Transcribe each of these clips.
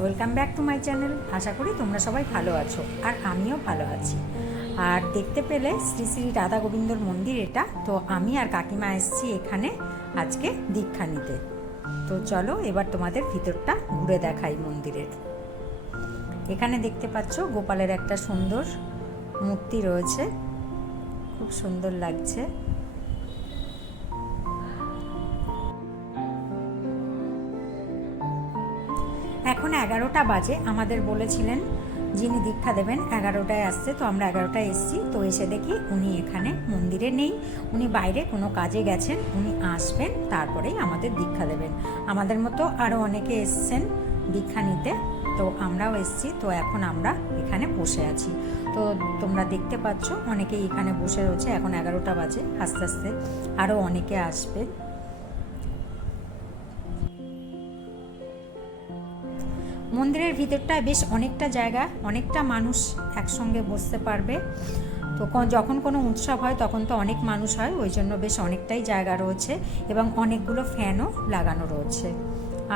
Welcome back to my channel আশা করি তোমরা সবাই ভালো আছো আর আমিও ভালো আছি। আর দেখতে পেলে শ্রী শ্রী রাধা গোবিন্দর মন্দির এটা। তো আমি আর কাকিমা এসেছি এখানে আজকে দীক্ষা নিতে। তো চলো এবার তোমাদের ভিতরটা ঘুরে দেখাই মন্দিরের। এখানে দেখতে পাচ্ছ গোপালের একটা সুন্দর মূর্তি রয়েছে। খুব সুন্দর লাগছে। এখন এগারোটা বাজে, আমাদের বলেছিলেন যিনি দীক্ষা দেবেন, এগারোটায় আসছে, তো আমরা এগারোটায় এসেছি, তো এসে দেখি উনি এখানে মন্দিরে নেই, উনি বাইরে কোনো কাজে গেছেন, উনি আসবেন, তারপরেই আমাদের দীক্ষা দেবেন। আমাদের মতো আরও অনেকে এসছেন দীক্ষা নিতে, তো আমরাও এসেছি, তো এখন আমরা এখানে বসে আছি। তো তোমরা দেখতে পাচ্ছ, অনেকেই এখানে বসে রয়েছে, এখন এগারোটা বাজে, আস্তে আস্তে আরও অনেকে আসবে। মন্দিরের ভিতরটায় বেশ অনেকটা জায়গা, অনেকটা মানুষ একসঙ্গে বসতে পারবে। তো যখন কোনো উৎসব হয় তখন তো অনেক মানুষ হয়, ওই জন্য বেশ অনেকটাই জায়গা রয়েছে এবং অনেকগুলো ফ্যানও লাগানো রয়েছে।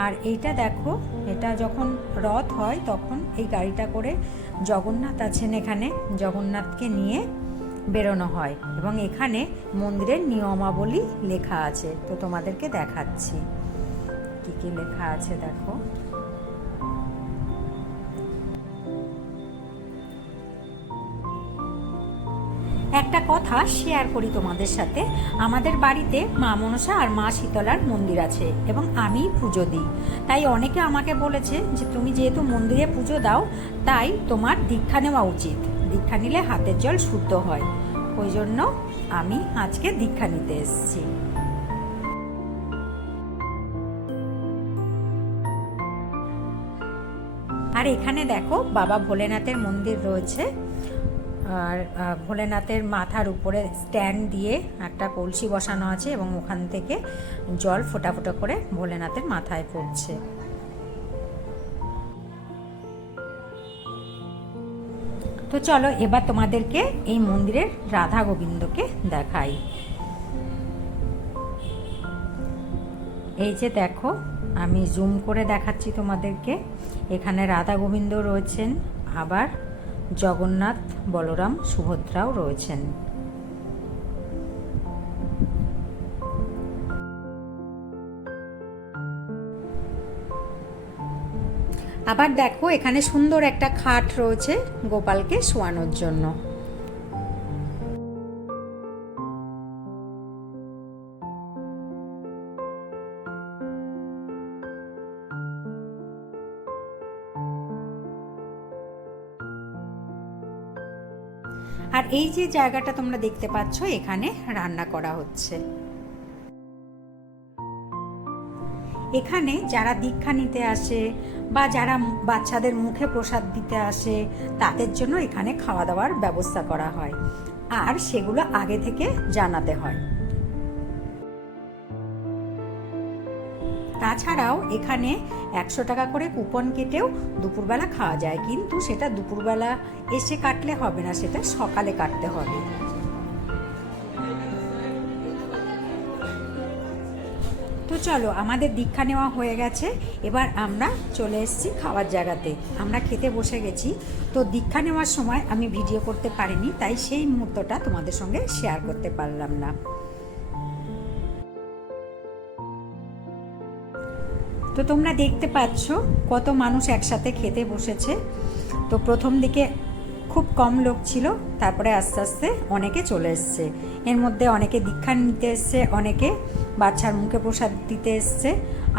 আর এইটা দেখো, এটা যখন রথ হয় তখন এই গাড়িটা করে জগন্নাথ আছেন এখানে, জগন্নাথকে নিয়ে বেরোনো হয় এবং এখানে মন্দিরের নিয়মাবলী লেখা আছে। তো তোমাদেরকে দেখাচ্ছি। কী কী লেখা আছে দেখো। একটা কথা শেয়ার করি তোমাদের সাথে। আমাদের বাড়িতে মা মনসা আর মা শীতলার মন্দির আছে এবং আমি পুজো দিই। তাই অনেকে আমাকে বলেছে যে, তুমি যেহেতু মন্দিরে পুজো দাও, তাই তোমার দীক্ষা নেওয়া উচিত। দীক্ষা নিলে হাতের জল শুদ্ধ হয়। ওই জন্য আমি আজকে দীক্ষা নিতে এসেছি। আর এখানে দেখো, বাবা ভোলেনাথের মন্দির রয়েছে। আর ভোলেনাথের মাথার উপরে স্ট্যান্ড দিয়ে একটা কলসি বসানো আছে এবং ওখান থেকে জল ফোটা ফোটা করে ভোলেনাথের মাথায় পড়ছে। তো চলো এবার তোমাদেরকে এই মন্দিরের রাধা গোবিন্দকে দেখাই। এই যে দেখো, আমি জুম করে দেখাচ্ছি তোমাদেরকে। এখানে রাধা গোবিন্দ রয়েছেন, আবার জগন্নাথ বলরাম সুভদ্রাও রয়েছেন। আবার দেখো এখানে সুন্দর একটা খাট রয়েছে গোপালকে শোয়ানোর জন্য। আর এই যে জায়গাটা তোমরা দেখতে পাচ্ছ, এখানে রান্না করা হচ্ছে। এখানে যারা দীক্ষা নিতে আসে বা যারা বাচ্চাদের মুখে প্রসাদ দিতে আসে, তাদের জন্য এখানে খাওয়া দাওয়ার ব্যবস্থা করা হয়। আর সেগুলো আগে থেকে জানাতে হয়। তাছাড়াও এখানে একশো টাকা করে কুপন কেটেও দুপুরবেলা খাওয়া যায়, কিন্তু সেটা দুপুরবেলা এসে কাটলে হবে না, সেটা সকালে কাটতে হবে। তো চলো, আমাদের দীক্ষা নেওয়া হয়ে গেছে। এবার আমরা চলে এসেছি খাওয়ার জায়গাতে। আমরা খেতে বসে গেছি। তো দীক্ষা নেওয়ার সময় আমি ভিডিও করতে পারিনি, তাই সেই মুহূর্তটা তোমাদের সঙ্গে শেয়ার করতে পারলাম না। তো তোমরা দেখতে পাচ্ছ কত মানুষ একসাথে খেতে বসেছে। তো প্রথম দিকে খুব কম লোক ছিল, তারপরে আস্তে আস্তে অনেকে চলে এসছে। এর মধ্যে অনেকে দীক্ষা নিতে এসছে, অনেকে বাচ্চার মুখে প্রসাদ দিতে এসছে,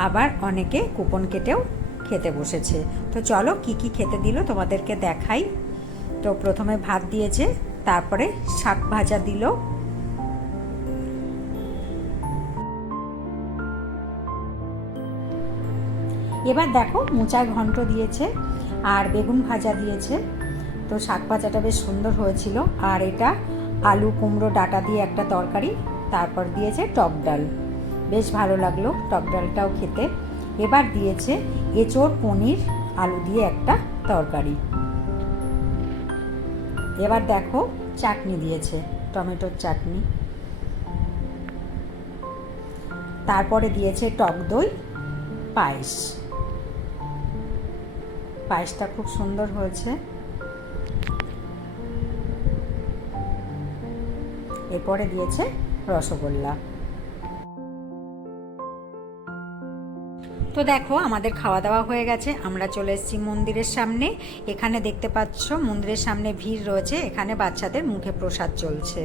আবার অনেকে কুপন কেটেও খেতে বসেছে। তো চলো কি কি খেতে দিল তোমাদেরকে দেখাই। তো প্রথমে ভাত দিয়েছে, তারপরে শাক ভাজা দিল এবার দেখো মোচার ঘন্ট দিয়েছে আর বেগুন ভাজা দিয়েছে। তো শাক ভাজাটা বেশ সুন্দর হয়েছিল। আর এটা আলু, কুমড়ো, ডাটা দিয়ে একটা তরকারি, তারপর দিয়েছে টক ডাল। বেশ ভালো লাগল টক ডালটাও খেতে। এবার দিয়েছে এঁচোড়, পনির, আলু দিয়ে একটা তরকারি। এবার দেখো চাটনি দিয়েছে, টমেটোর চাটনি। তারপরে দিয়েছে টক দই, পায়েস। পায়েসটা খুব সুন্দর হয়েছে। এরপরে দিয়েছে রসগোল্লা। তো দেখো, আমাদের খাওয়া দাওয়া হয়ে গেছে। আমরা চলে এসেছি মন্দিরের সামনে। এখানে দেখতে পাচ্ছ মন্দিরের সামনে ভিড় রয়েছে। এখানে বাচ্চাদের মুখে প্রসাদ চলছে।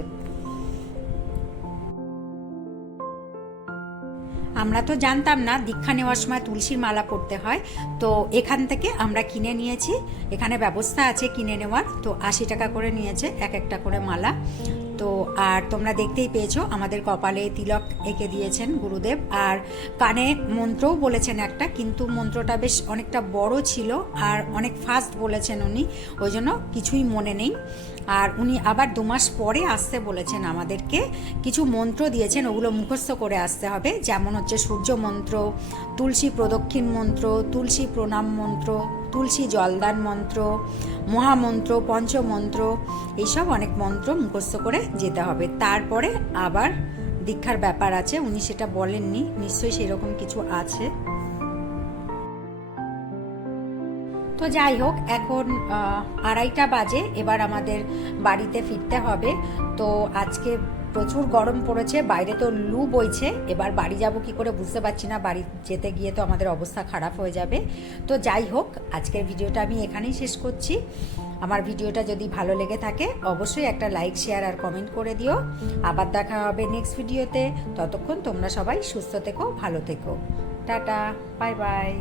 আমরা তো জানতাম না, দীক্ষা নেওয়ার সময় তুলসীর মালা পড়তে হয়। তো এখান থেকে আমরা কিনে নিয়েছি। এখানে ব্যবস্থা আছে কিনে নেওয়ার। তো আশি টাকা করে নিয়েছে এক একটা করে মালা। তো আর তোমরা দেখতেই পেয়েছ, আমাদের কপালে তিলক এঁকে দিয়েছেন গুরুদেব। আর কানে মন্ত্রও বলেছেন একটা, কিন্তু মন্ত্রটা বেশ অনেকটা বড় ছিল আর অনেক ফাস্ট বলেছেন উনি, ওই জন্য কিছুই মনে নেই। আর উনি আবার দু মাস পরে আসতে বলেছেন আমাদেরকে, কিছু মন্ত্র দিয়েছেন, ওগুলো মুখস্থ করে আসতে হবে। যেমন হচ্ছে সূর্য মন্ত্র, তুলসী প্রদক্ষিণ মন্ত্র, তুলসী প্রণাম মন্ত্র তুলসী জলদান মন্ত্র, মহামন্ত্র, পঞ্চমন্ত্র, এইসব অনেক মন্ত্র মুখস্থ করে যেতে হবে। তারপরে আবার দীক্ষার ব্যাপার আছে, উনি সেটা বলেননি, নিশ্চয়ই সেরকম কিছু আছে। তো যাই হোক, এখন আড়াইটা বাজে, এবার আমাদের বাড়িতে ফিরতে হবে। তো আজকে প্রচুর গরম পড়েছে, বাইরে তো লু বইছে, এবার বাড়ি যাব কি করে বুঝতে পারছি না, বাড়ি যেতে গিয়ে তো আমাদের অবস্থা খারাপ হয়ে যাবে। তো যাই হোক, আজকের ভিডিওটা আমি এখানেই শেষ করছি। আমার ভিডিওটা যদি ভালো লেগে থাকে, অবশ্যই একটা লাইক, শেয়ার আর কমেন্ট করে দিও। আবার দেখা হবে নেক্সট ভিডিওতে। ততক্ষণ তোমরা সবাই সুস্থ থেকো, ভালো থেকো। Tata, bye bye.